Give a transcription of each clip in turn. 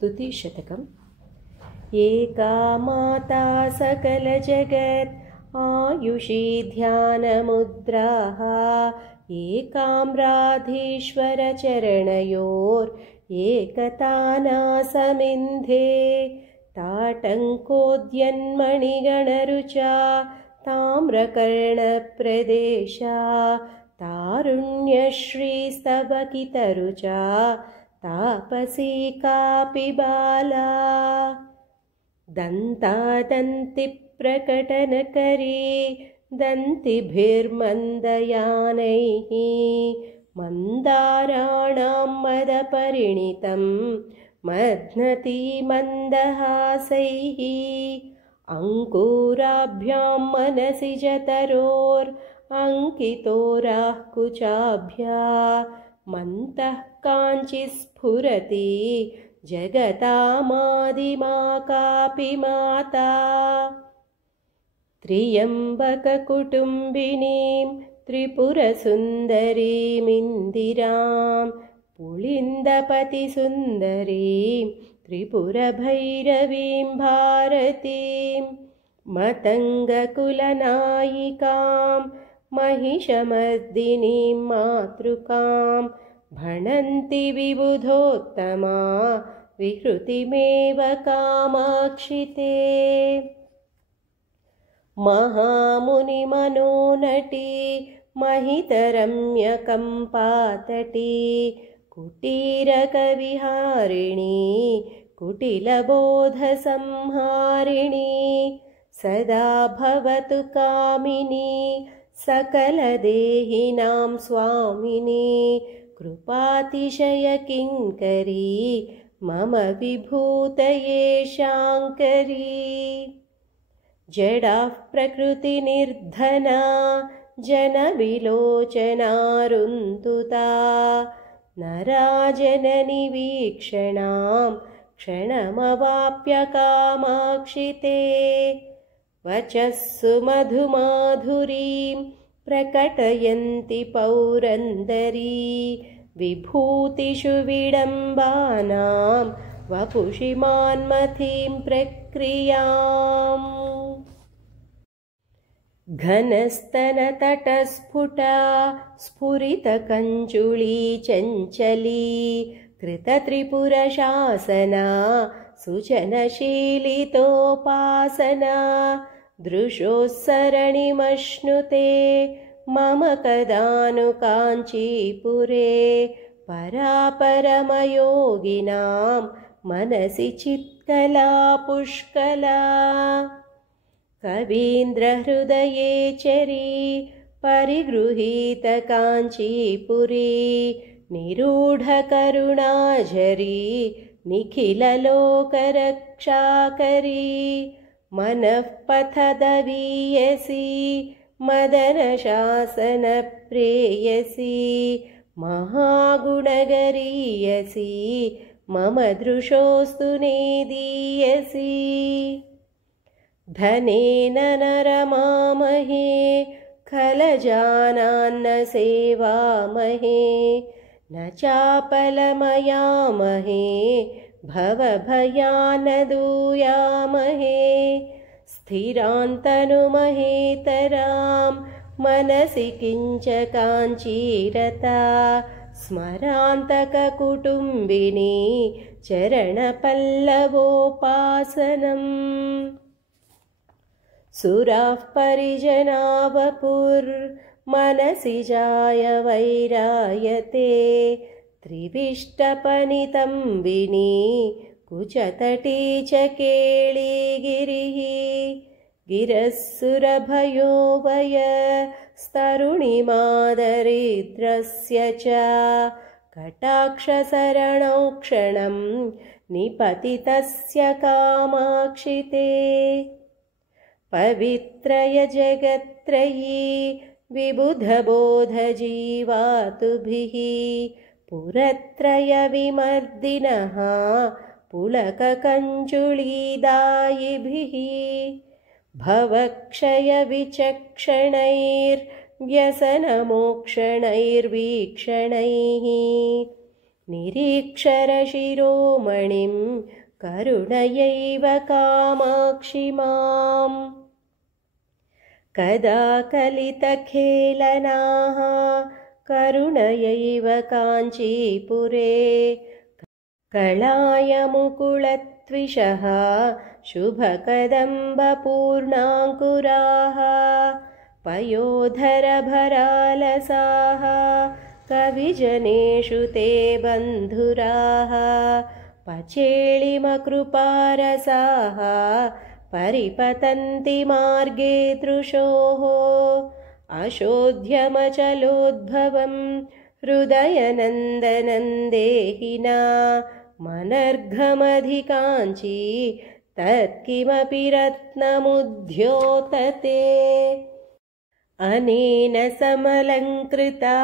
स्तुतिशतकम्। एका माता सकलजगत् आयुषी ध्यानमुद्राः एकाम्राधीश्वरचरणयोर् एकतानासमिन्धे ताटङ्कोद्यन्मणिगणरुचा ताम्रकर्णप्रदेशा तारुण्यश्रीस्तबकितरुचा तापसी कापि बाला दन्तादन्तिप्रकटनकरी दन्तिभिर्मन्दयानैः मन्दाराणां मदपरिणितं मध्नति मन्दहासैः अङ्कुराभ्यां मनसि जतरोर् अङ्कितोराः कुचाभ्या मन्तः काञ्चि स्फुरति जगतामादिमा कापि माता त्र्यम्बककुटुम्बिनीं त्रिपुरसुन्दरीमिन्दिरां पुलिन्दपतिसुन्दरीं त्रिपुरभैरवीं भारतीं मतङ्गकुलनायिकां महिषमर्दिनीं मातृकां भणन्ति विबुधोत्तमा विहृतिमेव कामाक्षि ते महामुनिमनोनटी महितरम्यकम्पातटी कुटीरकविहारिणी कुटिलबोधसंहारिणी सदा भवतु कामिनी सकलदेहिनां स्वामिनी कृपातिशयकिङ्करी मम विभूतये शाङ्करी जडाः प्रकृतिनिर्धना जनविलोचनारुन्तुता नराजननि वीक्षणां क्षणमवाप्य कामाक्षि ते वचः सुमधुमाधुरीं प्रकटयन्ति पौरन्दरी विभूतिषु विडम्बानां वपुषि मान्मथीं प्रक्रियाम् घनस्तनतटस्फुटा स्फुरितकञ्चुली चञ्चली कृतत्रिपुरशासना सुजनशीलितोपासना दृशोस्सरणिमश्नुते मम कदानु काञ्चीपुरे परापरमयोगिनां मनसि चित्कला पुष्कला कवीन्द्रहृदये चरी परिगृहीत काञ्चीपुरी निरूढकरुणाझरी निखिललोकरक्षाकरी मनःपथदवीयसी मदनशासनप्रेयसी महागुणगरीयसी मम दृशोऽस्तु नेदीयसी धनेन न रमामहे खलजानान्न सेवामहे न चापलमयामहे भवभयान् दूयामहे स्थिरान्तनुमहेतरां मनसि किञ्च काञ्चीरता स्मरान्तककुटुम्बिनी चरणपल्लवोपासनम् सुराः परिजनावपुर्मनसि जाय वैरायते त्रिविष्टपनितं विनी कुचतटी च केळीगिरिः गिरस्सुरभयो वय स्तरुणिमादरिद्रस्य च कटाक्षशरणौ क्षणं निपतितस्य कामाक्षि ते पवित्रय जगत्त्रयी विबुधबोधजीवातुभिः पुरत्रयविमर्दिनः पुलककञ्चुलीदायिभिः भवक्षयविचक्षणैर्व्यसनमोक्षणैर्वीक्षणैः निरीक्षरशिरोमणिं करुणयैव कामाक्षि माम् कदा कलितखेलनाः करुणयैव काञ्चीपुरे कलायमुकुलत्विषः शुभकदम्बपूर्णाङ्कुराः पयोधरभरालसाः कविजनेषु ते बन्धुराः पचेळिमकृपारसाः परिपतन्ति मार्गे दृशोः अशोध्यमचलोद्भवं हृदयनन्दनं देहिना मनर्घमधिकाञ्ची तत्किमपि रत्नमुद्योतते अनेन समलङ्कृता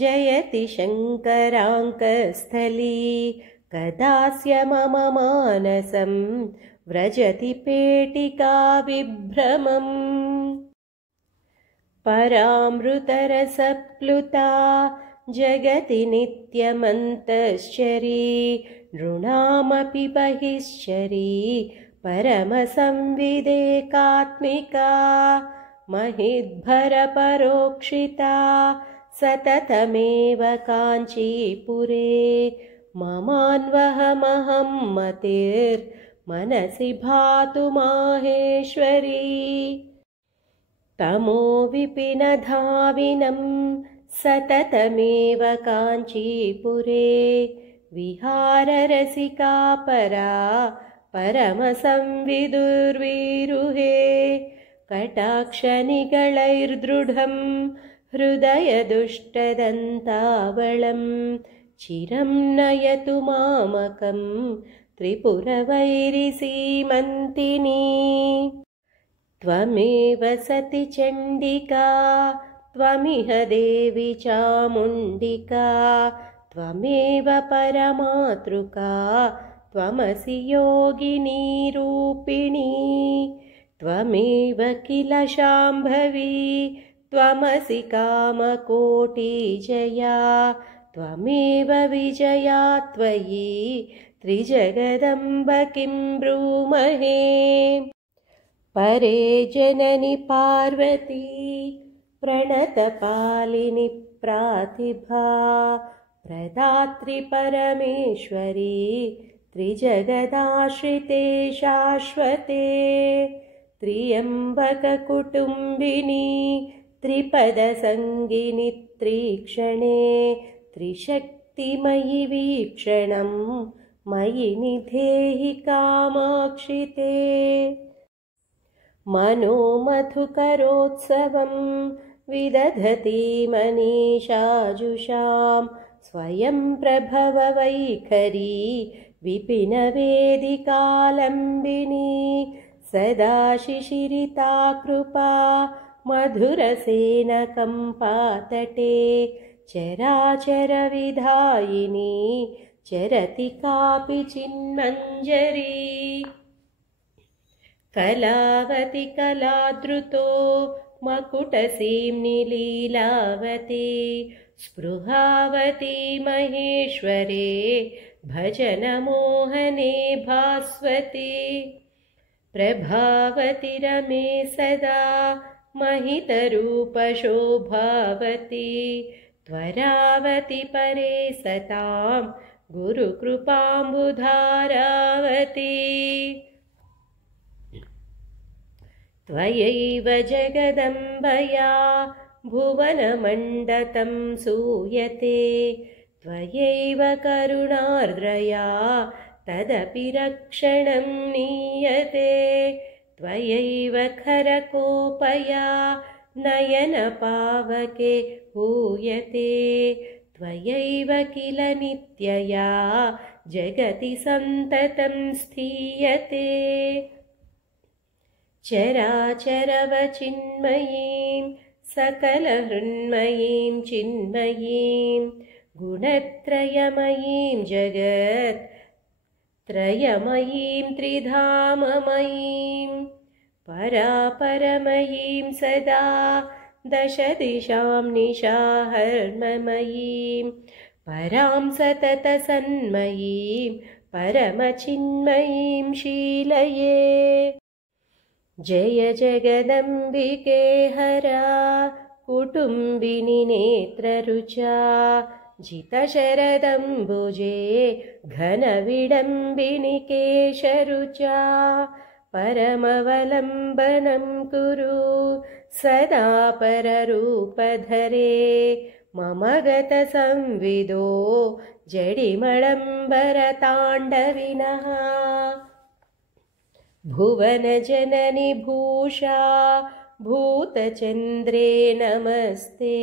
जयति शङ्कराङ्कस्थली कदास्य मम मानसं व्रजति पेटिका विभ्रमम् परामृतरसप्लुता जगति नित्यमन्तश्चरी नृणामपि बहिश्चरी परमसंविदेकात्मिका महिद्भरपरोक्षिता सततमेव काञ्चीपुरे ममान्वहमहं मतिर्मनसि भातु माहेश्वरी तमो विपिनधाविनं सततमेव काञ्चीपुरे विहाररसिका परा परमसंविदुर्विरुहे कटाक्षनिगलैर्दृढं हृदयदुष्टदन्तावलं चिरं नयतु मामकं त्रिपुरवैरिसीमन्तिनी त्वमेव सति चण्डिका त्वमिह देवी चामुण्डिका त्वमेव परमातृका त्वमसि योगिनी रूपिणी त्वमेव किल शाम्भवी त्वमसि कामकोटिजया त्वमेव विजया त्वयि त्रिजगदम्ब किं ब्रूमहे परे जननि पार्वती प्रणतपालिनि प्रातिभा प्रदात्री परमेश्वरी त्रिजगदाश्रिते शाश्वते त्र्यम्बककुटुम्बिनी त्रिपदसङ्गिनि त्रीक्षणे त्रिशक्तिमयि वीक्षणं मयि निधेहि कामाक्षिते मनोमधुकरोत्सवं विदधति मनीषाजुषां स्वयं प्रभव वैखरी विपिनवेदिकालम्बिनी सदा शिशिरिता कृपा मधुरसेनकम्पातटे चराचरविधायिनी चरति कापि चिन्मञ्जरी कलावति कलाद्रुतो मकुटसीम्नि लीलावती स्पृहावती महेश्वरे भजनमोहने भास्वती प्रभावति रमे सदा महितरूपशोभावती त्वरावति परे सतां गुरुकृपाम्बुधारावती त्वयैव जगदम्बया भुवनमण्डतं सूयते त्वयैव करुणार्द्रया तदपि रक्षणं नीयते त्वयैव खरकोपया नयनपावके हूयते त्वयैव किल नित्यया जगति सन्ततं स्थीयते चराचरवचिन्मयीं सकलहृन्मयीं चिन्मयीं गुणत्रयमयीं जगत्त्रयमयीं त्रिधाममयीं परापरमयीं सदा दशदिशां निशाहर्ममयीं परां सततसन्मयीं परमचिन्मयीं शीलये। जय जगदम्बिके हरा कुटुम्बिनि नेत्ररुचा जितशरदम्बुजे घनविडम्बिनि केशरुचा परमवलम्बनं कुरु सदा पररूपधरे मम गतसंविदो जडिमडम्बरताण्डविनः। भुवनजननि भूषा भूतचन्द्रे नमस्ते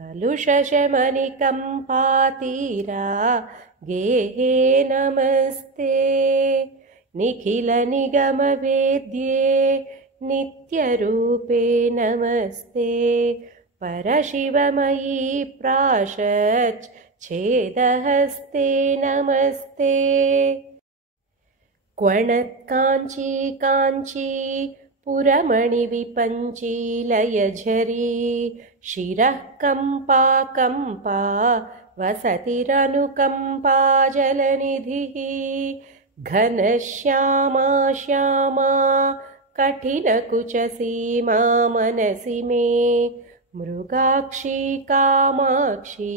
कलुषशमनिकम्पातीरा गेहे नमस्ते निखिलनिगमवेद्ये नित्यरूपे नमस्ते परशिवमयी प्राशच्छेदहस्ते नमस्ते। क्वणत्काञ्ची काञ्ची पुरमणिविपञ्ची लयझरी शिरः कम्पा कम्पा वसतिरनुकम्पा जलनिधिः घनश्यामा श्यामा कठिनकुचसीमा मनसि मे मृगाक्षी कामाक्षी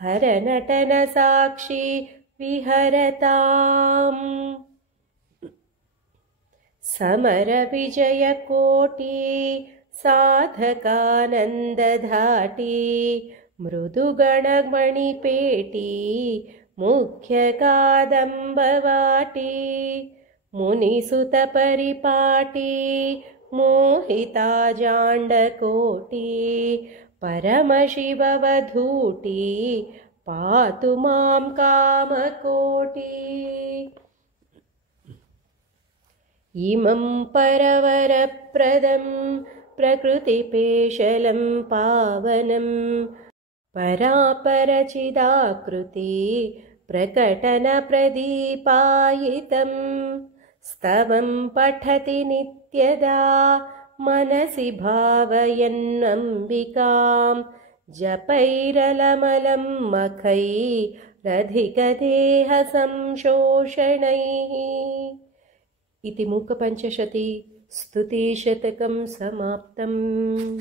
हरनटनसाक्षी विहरताम्। समरविजयकोटी साधकानन्दधाटी मृदुगणमणिपेटी मुख्यकादम्बवाटी मुनिसुतपरिपाटी मोहिता जाण्डकोटी परमशिववधूटी पातु मां कामकोटी। इमं परवरप्रदं प्रकृतिपेशलं पावनं परापरचिदाकृति प्रकटनप्रदीपायितं स्तवं पठति नित्यदा मनसि भावयन्नम्बिकां जपैरलमलं मखैरधिकदेहसंशोषणैः। इति मूकपञ्चशती स्तुतिशतकं समाप्तम्।